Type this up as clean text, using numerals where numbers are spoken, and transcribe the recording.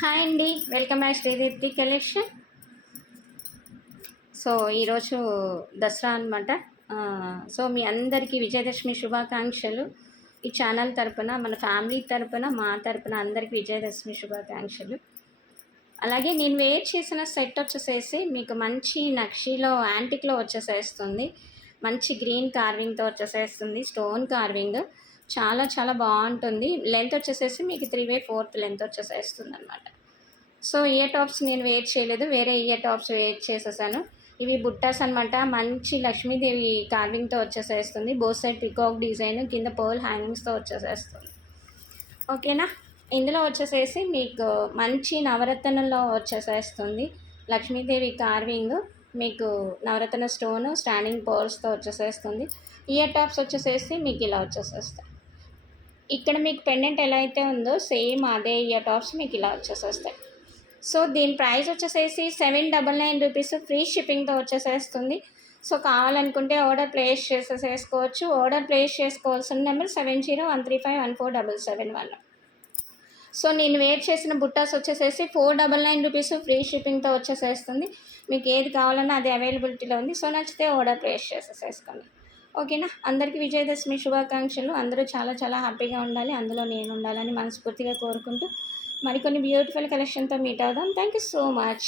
Hi అండి, welcome back శ్రీదీప్తి collection. So ఈరోజు దసరా అనమాట. సో మీ అందరికీ విజయదశమి శుభాకాంక్షలు. ఈ ఛానల్ తరపున, మన ఫ్యామిలీ తరపున, మా తరపున అందరికీ విజయదశమి శుభాకాంక్షలు. అలాగే నేను వేర్ చేసిన సెట్ వచ్చేసేసి మీకు మంచి నక్షీలో యాంటిక్లో వచ్చేసేస్తుంది. మంచి గ్రీన్ కార్వింగ్తో వచ్చేసేస్తుంది, స్టోన్ కార్వింగ్. చాలా చాలా బాగుంటుంది. లెంత్ వచ్చేసేసి మీకు 3/4 లెంత్ వచ్చేసేస్తుంది అనమాట. సో ఇయర్ టాప్స్ నేను వెయిట్ చేయలేదు, వేరే ఇయర్ టాప్స్ వెయిట్ చేసేసాను. ఇవి బుట్టాస్ అనమాట. మంచి లక్ష్మీదేవి కార్వింగ్తో వచ్చేసేస్తుంది. బోత్ సైడ్ పికాక్ డిజైన్, కింద పర్ల్ హ్యాంగింగ్స్తో వచ్చేసేస్తుంది. ఓకేనా. ఇందులో వచ్చేసేసి మీకు మంచి నవరత్నంలో వచ్చేసేస్తుంది. లక్ష్మీదేవి కార్వింగ్, మీకు నవరత్న స్టోను, స్టాండింగ్ పర్ల్స్తో వచ్చేసేస్తుంది. ఇయర్ టాప్స్ వచ్చేసేసి మీకు ఇలా వచ్చేసేస్తాయి. ఇక్కడ మీకు పెండెంట్ ఎలా అయితే ఉందో సేమ్ అదే ఇయర్ టాప్స్ మీకు ఇలా వచ్చేసేస్తాయి. సో దీని ప్రైస్ వచ్చేసేసి 799 రూపీస్, ఫ్రీ షిప్పింగ్తో వచ్చేసేస్తుంది. సో కావాలనుకుంటే ఆర్డర్ ప్లేస్ చేసేసుకోవచ్చు. ఆర్డర్ ప్లేస్ చేసుకోవాల్సిన నెంబర్ 7013514771. సో నేను వేర్ చేసిన బుట్టాస్ వచ్చేసేసి 499 రూపీస్, ఫ్రీ షిప్పింగ్తో వచ్చేసేస్తుంది. మీకు ఏది కావాలన్నా అది అవైలబిలిటీలో ఉంది. సో నచ్చితే ఆర్డర్ ప్లేస్ చేసేసుకోండి. ఓకేనా. అందరికీ విజయదశమి శుభాకాంక్షలు. అందరూ చాలా చాలా హ్యాపీగా ఉండాలి, అందులో నేను ఉండాలని మనస్ఫూర్తిగా కోరుకుంటూ మరికొన్ని బ్యూటిఫుల్ కలెక్షన్తో మీట్ అవుదాం. Thank you so much.